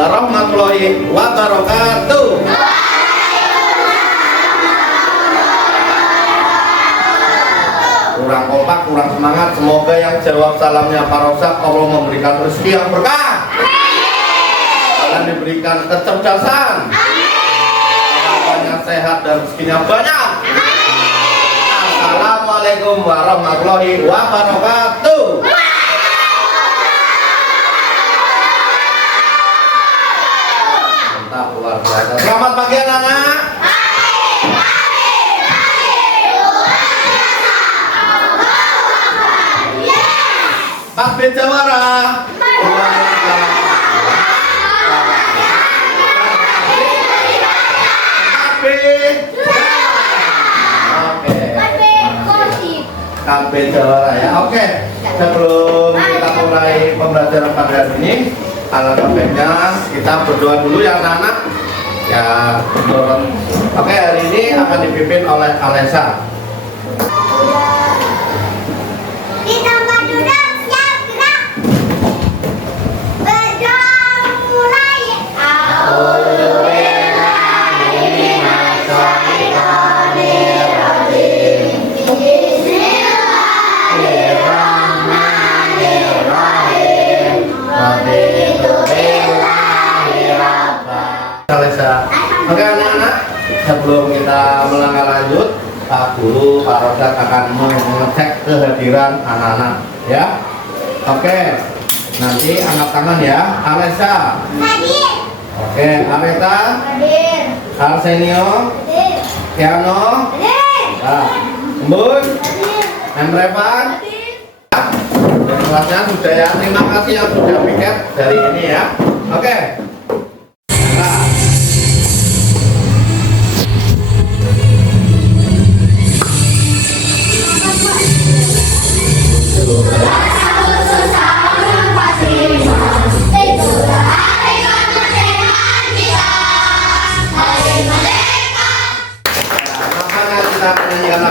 warahmatullahi wabarakatuh. Kurang kompak, kurang semangat. Semoga yang jawab salamnya Pak Rosak Allah memberikan rezeki yang berkah dan diberikan kecerdasan, harapannya sehat dan rezekinya banyak. Assalamualaikum warahmatullahi wabarakatuh. Mantap, luar biasa. Selamat pagi anak-anak. Pak B Jawara. KB Jawara ya. Oke. Sebelum kita mulai pembelajaran pada hari ini, alangkah baiknya kita berdoa dulu ya anak-anak. Ya, berdoa. Oke, hari ini akan dipimpin oleh Alesa. Oke anak-anak, sebelum kita melangkah lanjut, Pak Guru, Pak Rosak akan mengecek kehadiran anak-anak ya. Oke, nanti angkat tangan ya. Alesa hadir. Oke, Areta hadir. Arsenio hadir. Kiano hadir. Mbun hadir. Emrevan hadir. Kelasnya sudah ya. Terima kasih yang sudah piket dari ini ya. Oke.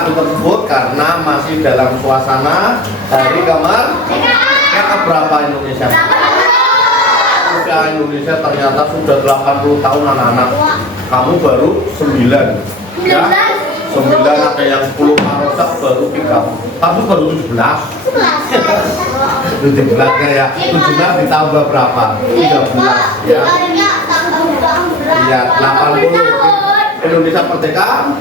Tersebut karena masih dalam suasana hari kemerdekaan keberapa Indonesia? Sudah Indonesia ternyata sudah 80 tahun anak-anak. Kamu baru 9 ya? 9 ada yang 10 Parosak baru 3. Kamu baru 17. 17 ya? 17 ditambah berapa? 13 ya? Iya, 80 Indonesia merdeka.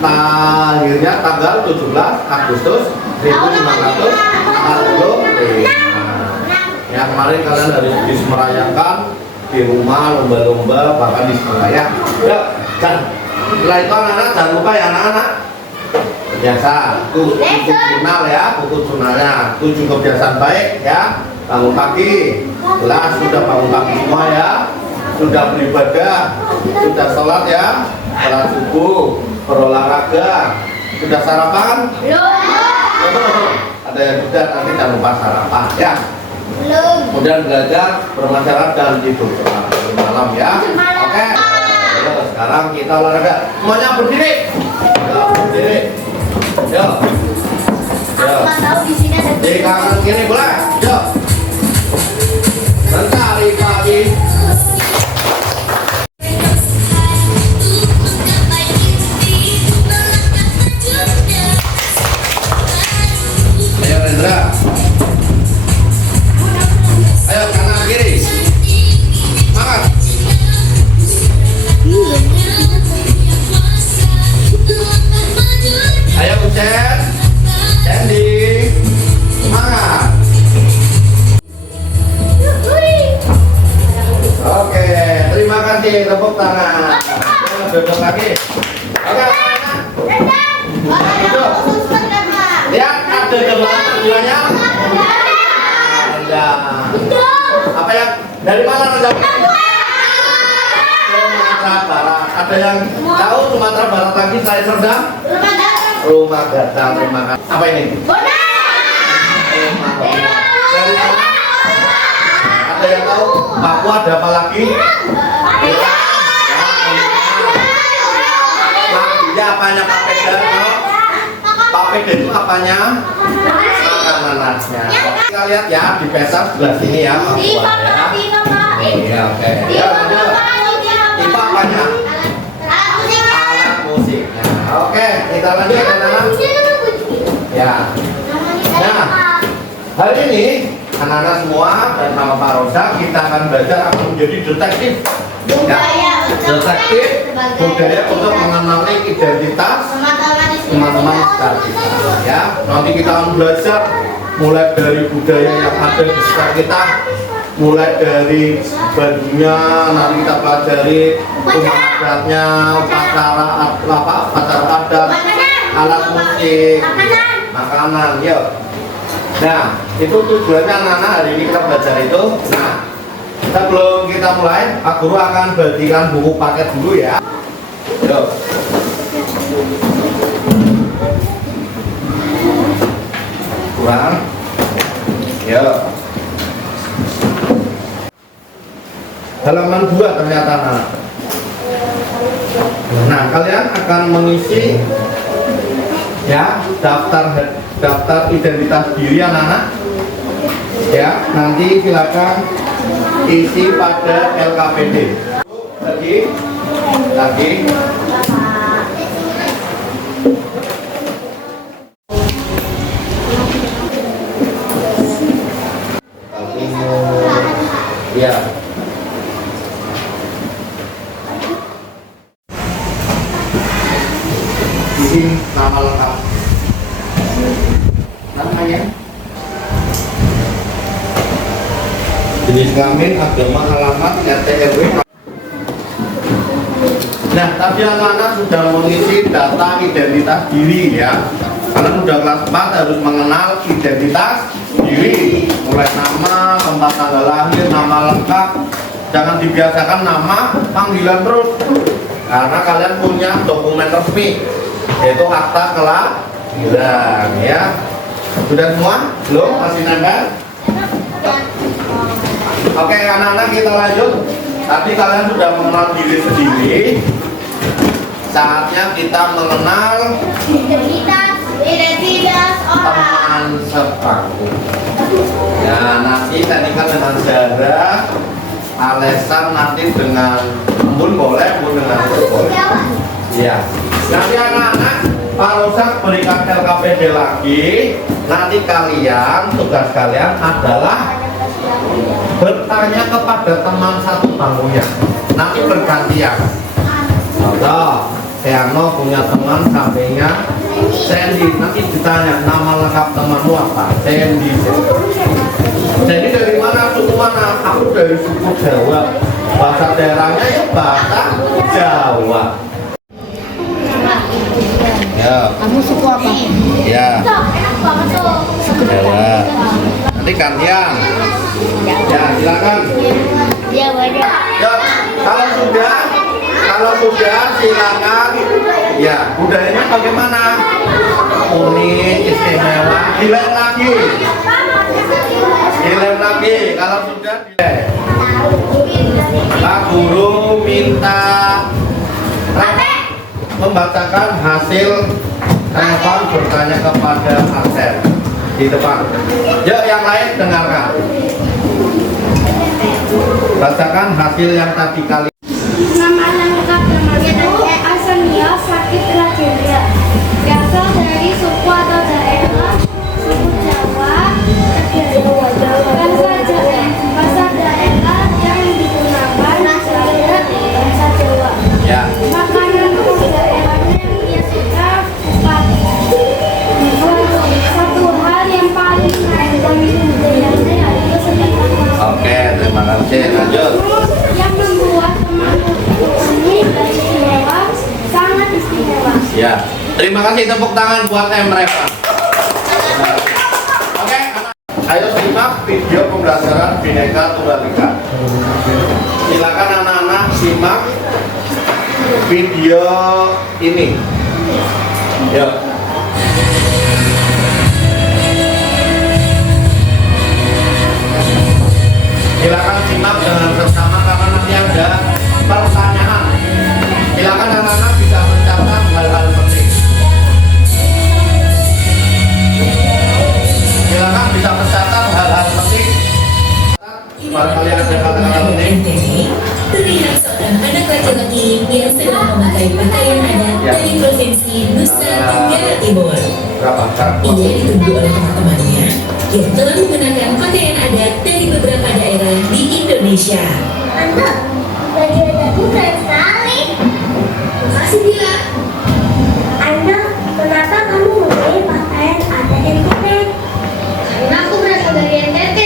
Akhirnya tanggal 17 Agustus 1945. Ya kemarin kalian harus merayakan di rumah, lomba-lomba, bahkan di sekolah ya. Yuk, dan setelah itu anak-anak jangan lupa ya anak-anak. Biasa, buku jurnal ya, buku jurnalnya. 7 kebiasaan baik ya. Bangun pagi, jelas sudah bangun pagi semua ya. Sudah beribadah, sudah sholat ya, sholat subuh, berolahraga, sudah sarapan? Belum. Ada yang sudah, nanti jangan lupa sarapan ya. Belum. Kemudian belajar, bermasyarakat dan tidur malam ya. Oke. Sekarang kita olahraga. Semuanya berdiri. Yo, berdiri. Yo. Yo. Di kanan kiri boleh. Yo. Mencari pagi. Ayo kanan kiri. Semangat. Ayo Ucen. Candy. Semangat. Oke, terima kasih, tepuk tangan. Duduk lagi. Oke. Duduk. Lihat ada jembatan tujuannya. Ada. Apa yang dari mana Anda? Sumatera Barat. Ada yang tahu Sumatera Barat lagi saya Serdang? Rumah Gadang. Terima kasih. Apa ini? Dari mana? Ada yang tahu Papua ada apa lagi? Ya apanya Pak Pedan? Pak Pedan itu apanya? Makanan khasnya. Kita lihat ya di peta sebelah sini ya Papua ya. Ya, oke. Ya, lanjut. IPA banyak. Alat musik. Nah, oke, kita lanjut anak-anak. Ya. Nah, hari ini anak-anak semua dan sama Pak Rosa kita akan belajar akan menjadi detektif. Ya, detektif budaya untuk mengenali identitas teman-teman sekitar kita. Ya, nanti kita akan belajar mulai dari budaya yang ada di sekitar kita, mulai dari bajunya, nanti kita pelajari rumah adatnya, upacara adat, alat musik, makanan, yuk. Nah, itu tujuannya anak-anak hari ini kita belajar itu. Nah, sebelum kita mulai, Pak Guru akan bagikan buku paket dulu ya. Yuk. Kurang. Yuk. Halaman 2 ternyata anak. Nah, kalian akan mengisi ya daftar identitas diri anak-anak. Ya, nanti silakan isi pada LKPD. Lagi. Ya. Isi nama lengkap. Namanya. Jenis kelamin, agama, alamat, RT RW. Nah, tadi anak-anak sudah mengisi data identitas diri ya. Kalian sudah kelas 4 harus mengenal identitas diri, mulai nama, tempat tanggal lahir, nama lengkap. Jangan dibiasakan nama panggilan terus, karena kalian punya dokumen resmi, yaitu akta kelahiran ya. Sudah semua? Belum? Masih nempel? Oke, anak-anak kita lanjut. Tadi kalian sudah mengenal diri sendiri. Saatnya kita mengenal identitas teman sepangku. Ya, nanti teknikal dengan Zara, Alesan nanti dengan Embun boleh, Embun dengan Embun boleh. Ya. Nanti anak-anak Pak Rosak berikan LKPD lagi. Nanti kalian, tugas kalian adalah bertanya kepada teman satu bangkunya. Nanti bergantian. Contoh, Seano punya teman sampingnya Sandy. Nanti ditanya nama lengkap temanmu apa? Sandy. Jadi dari mana, suku mana? Aku dari suku Jawa. Bahasa daerahnya ya bahasa Jawa. Ya. Kamu suku apa? Ya. Suku Jawa. Nanti gantian. Ya, silakan. Ya, wajar. Ya, kalau sudah silakan. Ya, budayanya bagaimana? Unik, istimewa. Dilem lagi. Kalau sudah dilem. Pak Guru minta membacakan hasil telepon bertanya kepada absen di depan. Yuk, yang lain dengarkan. Bacakan hasil yang tadi kali. Nama lengkap temanku Asania Sakit Rajelia. Berasal dari suku atau daerah suku Jawa. Bahasa daerah yang digunakan adalah bahasa Jawa. Ya. Makanan daerahnya yang dia suka satu hal yang paling budayanya yaitu sederhana. Oke, terima kasih. Lanjut. Yang membuat temanku ini istimewa, sangat istimewa. Ya. Terima kasih, tepuk tangan buat Reva. Oke, ayo simak video pembelajaran Bhinneka Tunggal Ika. Silakan anak-anak simak video ini. Yuk. Silakan simak dengan bersama karena nanti ada pertanyaan. Silakan anak-anak bisa mencatat hal-hal penting. Silakan bisa mencatat hal-hal penting. Barangkali ada kata-kata penting, berapa? Ia ditunggu oleh teman-temannya yang telah mengenakan pakaian adat dari beberapa daerah di Indonesia. Anak, baju adatku keren sekali. Makasih Dila. Anak, kenapa kamu memilih pakaian adat NTT? Karena aku berasal dari NTT.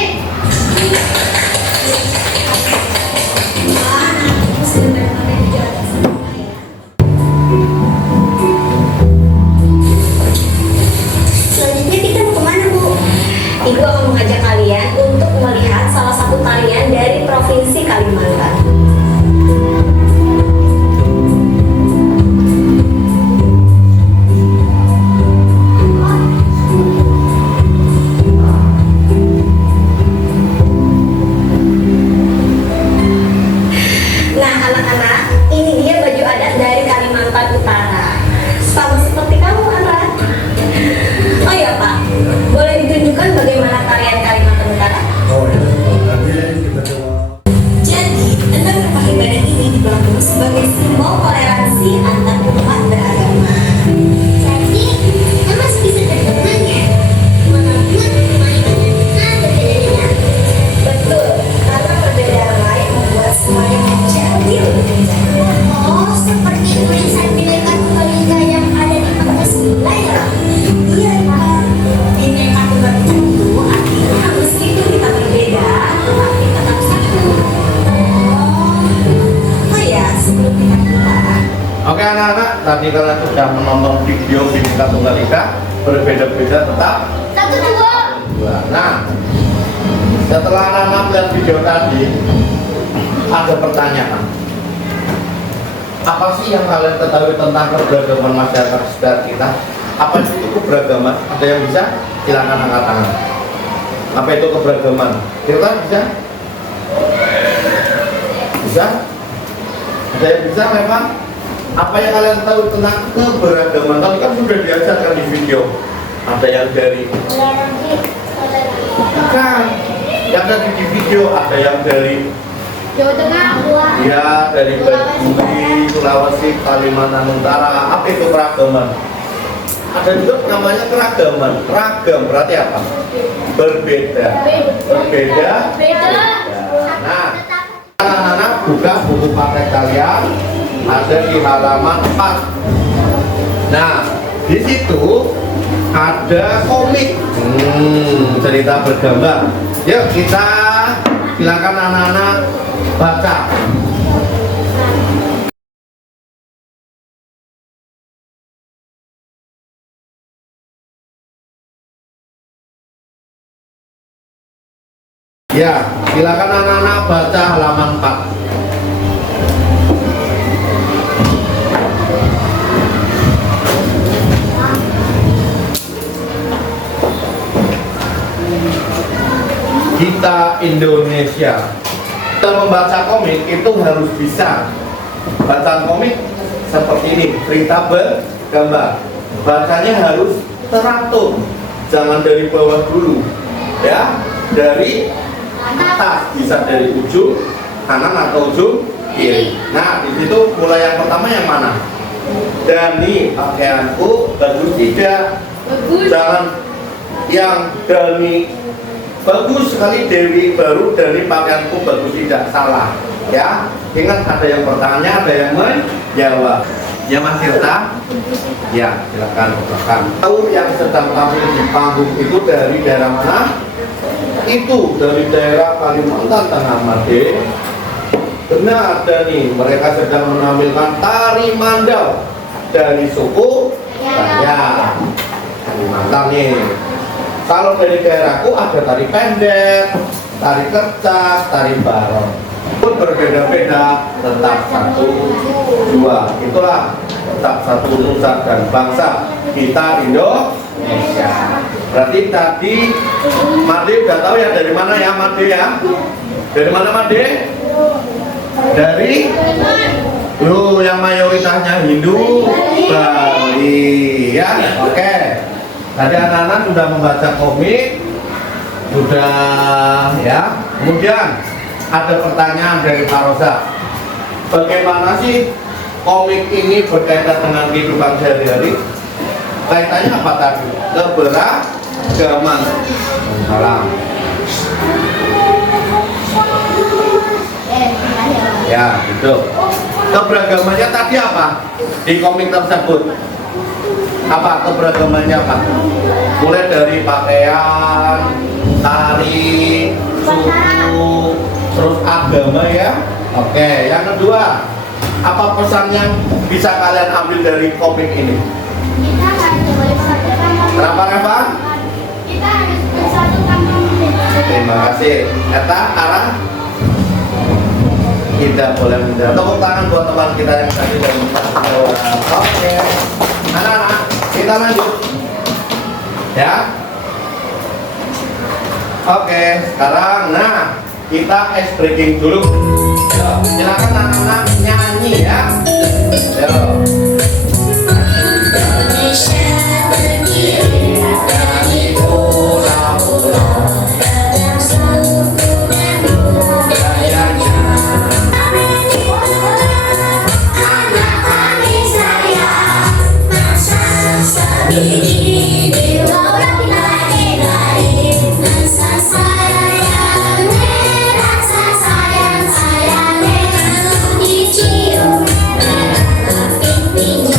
Selanjutnya kita mau kemana Bu? Ibu akan mengajak kalian untuk melihat salah satu tarian dari Provinsi Kalimantan. Nah anak-anak, ini dia baju adat dari Kalimantan Utara. Sama seperti kamu Ara. Oh ya Pak, boleh ditunjukkan bagaimana tarian Kalimantan Utara? Oh ya, nanti kita coba. Jadi, tentang perpahibanan ini dibangun sebagai simbol toleransi antar umat beragama. Jadi, emas bisa bertemannya. Walaupun permainannya berbeda-beda. Betul, karena perbedaan lain membuat semuanya menjadi lebih indah. Oh, seperti tulisan Bhinneka Tunggal Ika yang ada di Pancasila ya? Iya Pak, Bhinneka Tunggal Ika itu artinya meskipun kita berbeda, tetapi tetap satu. Oh ya, sebelum kita mulai, Oke anak-anak, tadi kalian sudah menonton video Bhinneka Tunggal Ika, berbeda-beda tetap Satu dua. dua. Nah, setelah anak-anak melihat video tadi, ada pertanyaan. Apa sih yang kalian ketahui tentang keberagaman masyarakat sekitar kita? Apa itu keberagaman? Ada yang bisa? Silakan angkat tangan. Apa itu keberagaman? Kita bisa? Bisa? Ada yang bisa memang? Apa yang kalian tahu tentang keberagaman? Tadi kan sudah diajarkan di video. Ada yang dari bukan, yang tadi di video ada yang dari Jawa Tengah. ya dari Bali, Sulawesi, Kalimantan Utara. Apa itu keragaman? Ada juga namanya keragaman. Ragam berarti apa? Berbeda. Berbeda. Beda. Nah, anak-anak buka buku paket kalian, ada di halaman 4. Nah, di situ ada komik cerita bergambar. Yuk kita silakan anak-anak baca. Ya, silakan anak-anak baca halaman 4. Kita Indonesia. Kita membaca komik itu harus bisa. Bacaan komik seperti ini, cerita bergambar. Bacanya harus teratur. Jangan dari bawah dulu. Ya, dari atas, bisa dari ujung kanan atau ujung kiri. Nah, di situ mulai yang pertama yang mana? Dani, pakaianku bagus tidak? Bagus. Jangan yang Dani bagus sekali, Dewi baru Dani pakaianku bagus tidak, salah. Ya, ingat ada yang bertanya, ada yang menjawab. Ya Mas Tirta? Ya, silakan silakan. Tahu yang sedang tampil di panggung itu dari daerah mana? Itu dari daerah Kalimantan Tengah Made. Benar Dani, mereka sedang menampilkan tari mandau dari suku Dayak Kalimantan nih. Kalau dari daerahku ada tari pendek, tari kercak, tari barong. Pun berbeda-beda, tetap satu dua. Itulah tetap satu nusa dan bangsa kita Indonesia. Berarti tadi Made udah tahu ya dari mana ya Made ya? Dari mana Made? Dari yang mayoritasnya Hindu Bali ya. Oke. Tadi anak-anak sudah membaca komik, sudah ya. Kemudian ada pertanyaan dari Pak Rosa. Bagaimana sih komik ini berkaitan dengan kehidupan sehari-hari? Kaitannya apa tadi? Keberagaman. Salah. Ya, gitu. Keberagamannya tadi apa? Di komik tersebut. Apa keberagamannya apa? Mulai dari pakaian, tari, suku, terus agama ya. Oke, yang kedua, apa pesan yang bisa kalian ambil dari komik ini? Kita harus bersatukan. Kenapa Reva? Kita harus bersatukan. Terima kasih. Eta arah tidak boleh menjauh. Tepuk tangan buat teman kita yang tadi dari Oke, anak-anak kita lanjut ya. Oke, sekarang nah kita ice breaking dulu. Yo, silakan anak-anak nyanyi ya. Yo. Indonesia terdiri dari pulau-pulau dan suku dan budayanya. Anak kami saya masa sendiri di luar lari-lari. Masa sayang, rasa sayang dicium dalam pipinya.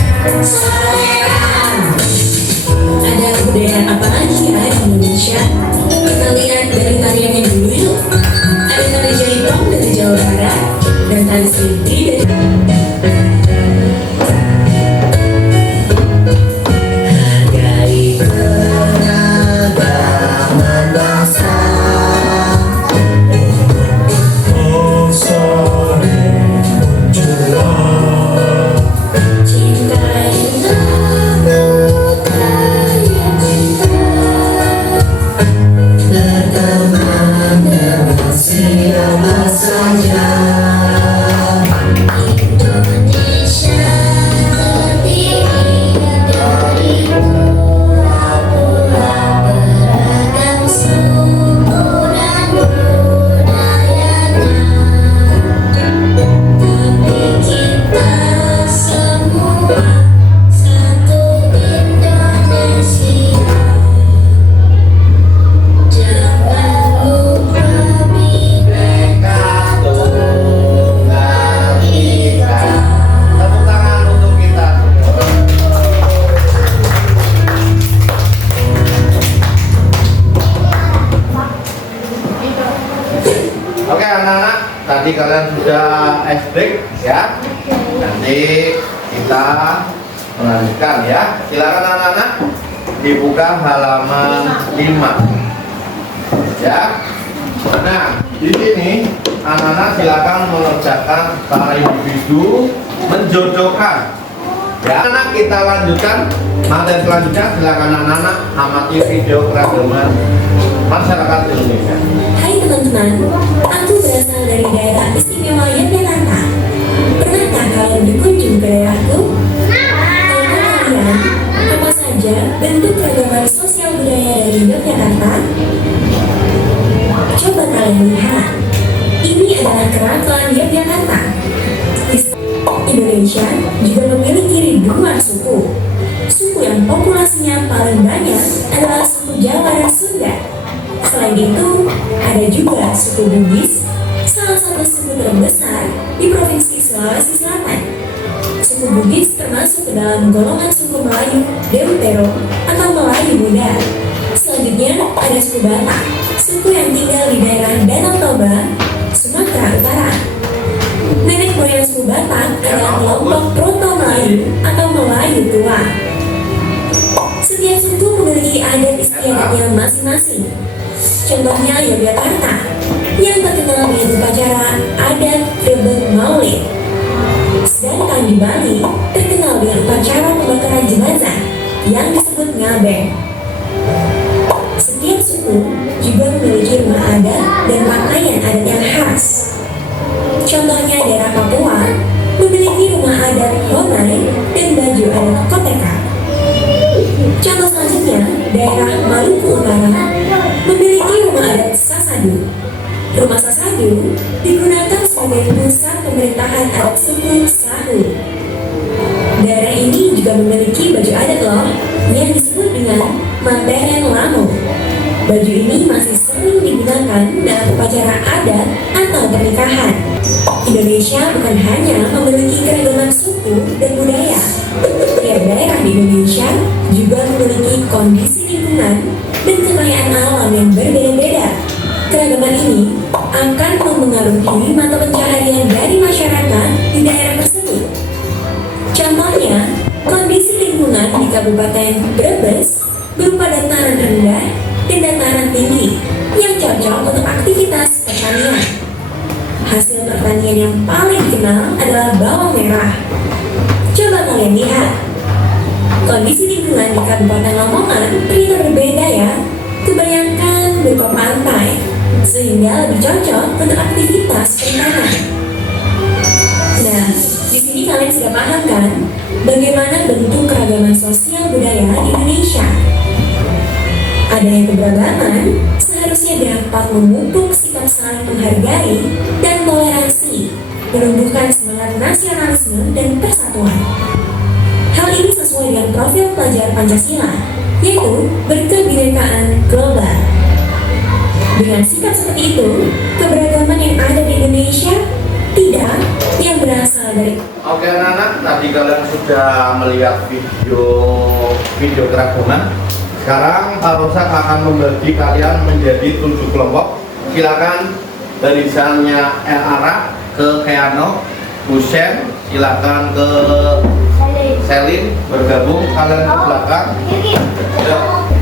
Ada kebudayaan apa lagi ya di Indonesia? Kita lihat dari tarian yang dulu yuk. Ada tari jaipong dari Jawa Barat dan tari Slinti dari Keragaman bangsa. Cinta indah budaya cinta berteman dengan siapa saja. Indonesia terdiri dari pulau-pulau beragam suku dan budayanya. Tapi kita semua satu Indonesia. Jangan lupa Bhinneka Tunggal Ika. Tepuk tangan untuk kita. Oke anak-anak, tadi kalian sudah ice break ya. Nanti kita melanjutkan ya. Silakan anak-anak dibuka halaman 5. Ya. Nah, di sini anak-anak silakan mengerjakan para individu menjodohkan. Ya, anak kita lanjutkan materi selanjutnya. Silakan anak-anak amati video keragaman masyarakat Indonesia. Hai teman-teman, aku berasal dari daerah istimewa Yogyakarta. Pernahkah kalian berkunjung ke daerahku? Tahukah kalian apa saja bentuk keragaman sosial budaya dari Yogyakarta? Coba kalian lihat, ini adalah keraton Yogyakarta. Indonesia juga memiliki ribuan suku. Suku yang populasinya paling banyak adalah suku Jawa dan Sunda. Selain itu, ada juga suku Bugis, salah satu suku terbesar di Provinsi Sulawesi Selatan. Suku Bugis termasuk ke dalam golongan suku Melayu Deutero atau Melayu Muda. Selanjutnya ada suku Batak, suku yang tinggal di daerah Danau Toba, Sumatera Utara. Nenek moyang suku Batak adalah kelompok Proto-Melayu atau Melayu tua. Setiap suku memiliki adat istiadatnya masing-masing. Contohnya Yogyakarta yang terkenal dengan upacara adat Rebeng Maulid. Sedangkan di Bali terkenal dengan upacara pembakaran jenazah yang disebut ngabeng. Setiap suku juga memiliki rumah adat dan pakaian adat yang khas. Contohnya daerah Papua memiliki rumah adat Honai dan baju adat Koteka. Contoh selanjutnya, daerah Maluku Utara memiliki rumah adat Sasadu. Rumah Sasadu digunakan sebagai pusat pemerintahan adat suku Sahu. Daerah ini juga memiliki baju adat loh, digunakan dalam upacara adat atau pernikahan. Indonesia bukan hanya memiliki keragaman suku dan budaya. Tiap daerah di Indonesia juga memiliki kondisi lingkungan dan kekayaan alam yang berbeda-beda. Keragaman ini akan mempengaruhi mata pencaharian dari masyarakat di daerah tersebut. Contohnya, kondisi lingkungan di Kabupaten Brebes berupa dataran rendah dan dataran tinggi yang cocok untuk aktivitas pertanian. Hasil pertanian yang paling dikenal adalah bawang merah. Coba kalian lihat, kondisi lingkungan di Kabupaten Lamongan ternyata berbeda ya. Kebanyakan berupa pantai, sehingga lebih cocok untuk aktivitas pertanian. Nah, di sini kalian sudah paham kan bagaimana bentuk keragaman sosial budaya di Indonesia? Adanya keberagaman seharusnya dapat memupuk sifat saling menghargai dan toleransi, menumbuhkan semangat nasionalisme dan persatuan. Hal ini sesuai dengan profil pelajar Pancasila, yaitu berkebinekaan global. Dengan sikap seperti itu, keberagaman yang ada di Indonesia tidak yang berasal dari. Oke anak-anak, tadi kalian sudah melihat video keragaman. Sekarang Pak Rosak akan membagi kalian menjadi 7 kelompok. Silakan barisannya El Ara ke Keano, Husen, silakan ke Selin bergabung kalian ke belakang.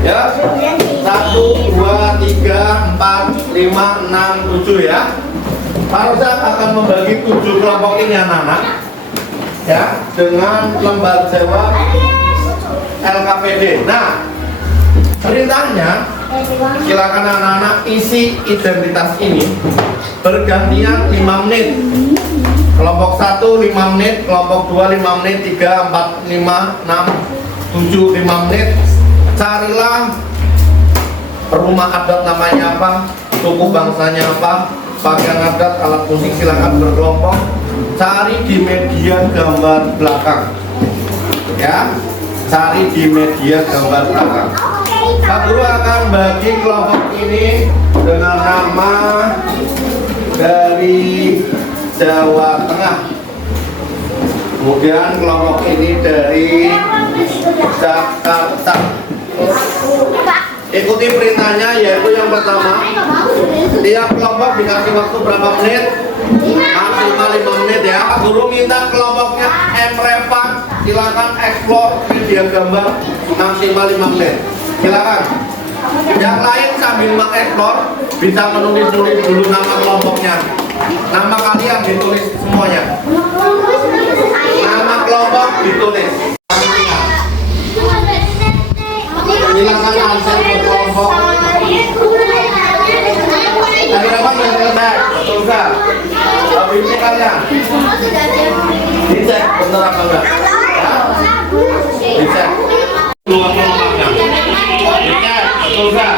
Ya, 1, 2, 3, 4, 5, 6, 7 ya. Pak Rosak akan membagi 7 kelompok ini anak-anak ya dengan lembar jawab LKPD. Nah, perintahnya silakan anak-anak isi identitas ini bergantian 5 menit. Kelompok 1 5 menit, kelompok 2 5 menit, 3, 4, 5, 6, 7 5 menit. Carilah rumah adat namanya apa, suku bangsanya apa, pakaian adat, alat musik, silakan berkelompok. Cari di media gambar belakang. Ya, cari di media gambar belakang. Pak Guru akan bagi kelompok ini dengan nama dari Jawa Tengah. Kemudian kelompok ini dari Jakarta. Ikuti perintahnya, yaitu yang pertama, tiap kelompok dikasih waktu berapa menit? Maksimal 5 menit ya. Pak Guru minta kelompoknya Reva, silakan explore media gambar maksimal 5 menit. Silakan. Yang lain sambil mengeksplor bisa menulis-nulis dulu nama kelompoknya. Nama kalian ditulis semuanya. Nama kelompok ditulis. Silakan langsung berkelompok. Tadi apa sudah selesai? Betul nggak? Ini kalian dicek bener apa enggak? Dicek. Dua kelompoknya. Dicek betul nggak?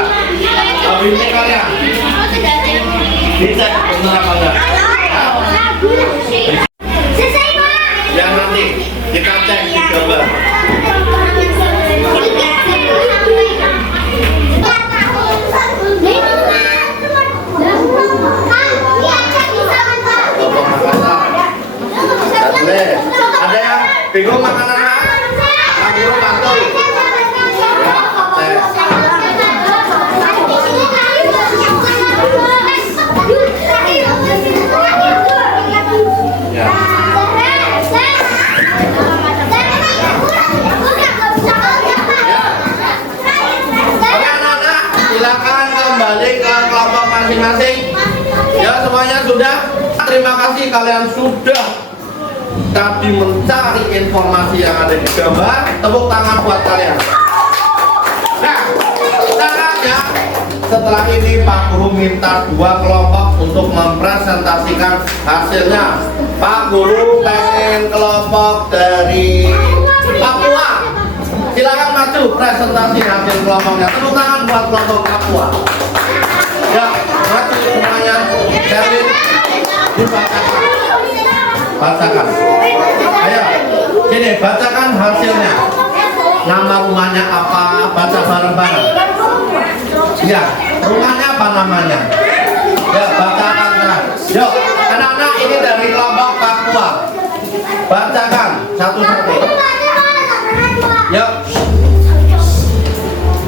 Ini kalian dicek bener apa enggak? Ya nanti kita cek di gambar. Ada yang bingung makanan apa? Pak Guru bantu. Ya. Oke anak-anak, silakan kembali ke kelompok masing-masing. Ya semuanya sudah. Terima kasih kalian sudah tadi mencari informasi yang ada di gambar. Tepuk tangan buat kalian. Nah, caranya setelah ini Pak Guru minta 2 kelompok untuk mempresentasikan hasilnya. Pak Guru pengen kelompok dari Papua. Silakan maju presentasi hasil kelompoknya. Tepuk tangan buat kelompok Papua. Ya, maju semuanya. Sherwin, dibacakan. Bacakan. Ayo, sini bacakan hasilnya. Nama rumahnya apa? Baca bareng-bareng. Ya, rumahnya apa namanya? Ya, bacakan keras. Yuk, anak-anak ini dari kelompok Papua. Bacakan satu-satu. Yuk.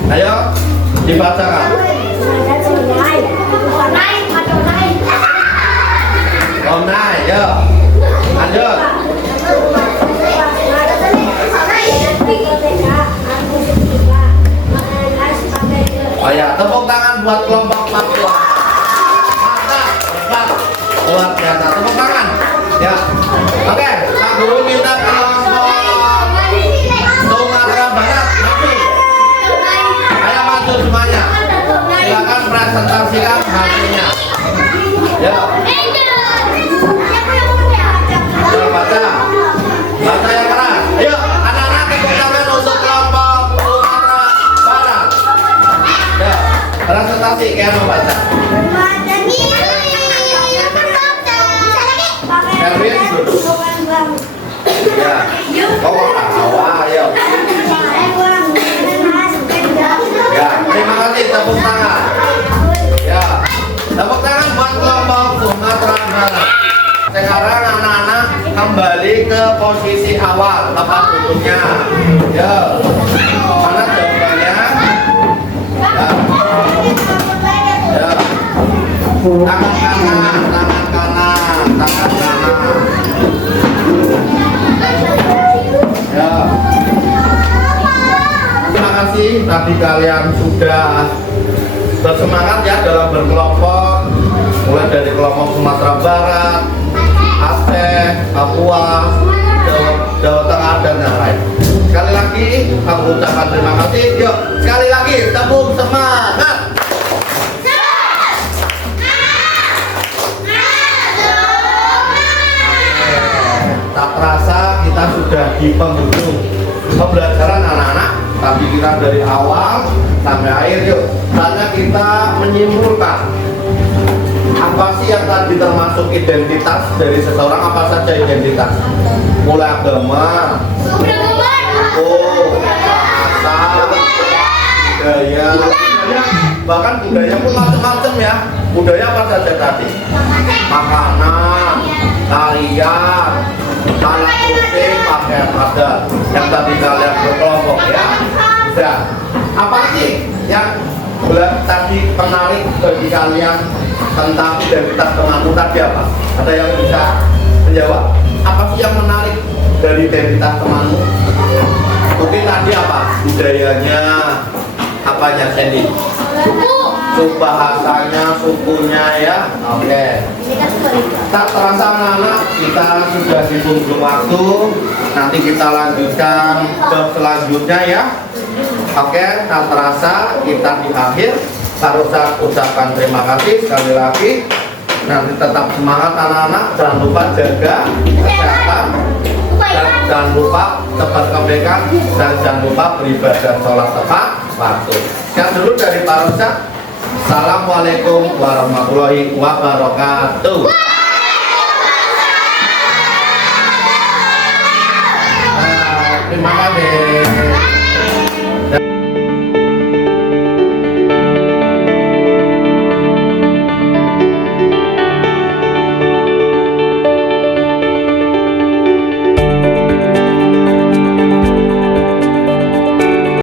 Ayo, dibacakan. Omnai, yuk. Lanjut. Oh ya, tepuk tangan buat kelompok Papua. Mantap, hebat, luar biasa. Tepuk tangan. Ya, oke. Pak Guru minta kelompok Sumatera Barat maju. Ayo maju semuanya. Silakan presentasikan hasilnya. Ya. Baca, baca yang keras. Ayo, anak-anak tepuk tangan untuk kelompok Sumatera Barat. Ya, presentasi kayak membaca. Erwin duduk. Ya, kok tawa, ayo. Ya, terima kasih tepuk tangan. Ya, tepuk tangan buat kelompok Sumatera Barat. Sekarang anak-anak kembali ke posisi awal tempat duduknya. Ya, mana jawabannya? Ya, tangan kanan, tangan kanan, tangan kanan. Ya, terima kasih tadi kalian sudah bersemangat ya dalam berkelompok, mulai dari kelompok Sumatera Barat, Aceh, Papua, Jawa Tengah dan yang lain. Sekali lagi aku ucapkan terima kasih. Yuk, sekali lagi tepuk semangat. Tak terasa kita sudah di penghujung pembelajaran anak-anak, tapi kita dari awal sampai akhir. Yuk, saatnya kita menyimpulkan apa sih yang tadi termasuk identitas dari seseorang. Apa saja identitas? Mulai agama, bahasa, budaya, bahkan budaya pun macam-macam ya. Budaya apa saja tadi? Makanan, tarian, alat musik, pakaian adat yang tadi kalian berkelompok ya. Sudah. Apa sih yang tadi menarik bagi kalian tentang identitas temanmu tadi apa? Ada yang bisa menjawab? Apa sih yang menarik dari identitas temanmu? Mungkin tadi apa? Budayanya, apanya Sandy? Suku bahasanya, sukunya ya. Oke. Tak terasa anak-anak, kita sudah di penghujung waktu. Nanti kita lanjutkan ke selanjutnya ya. Oke, tak terasa kita di akhir. Harus saya ucapkan terima kasih sekali lagi. Nanti tetap semangat anak-anak. Jangan lupa jaga kesehatan. Dan jangan lupa tepat kebaikan. Dan jangan lupa beribadah sholat tepat waktu. Sekian dulu dari Pak Ustaz. Assalamualaikum warahmatullahi wabarakatuh.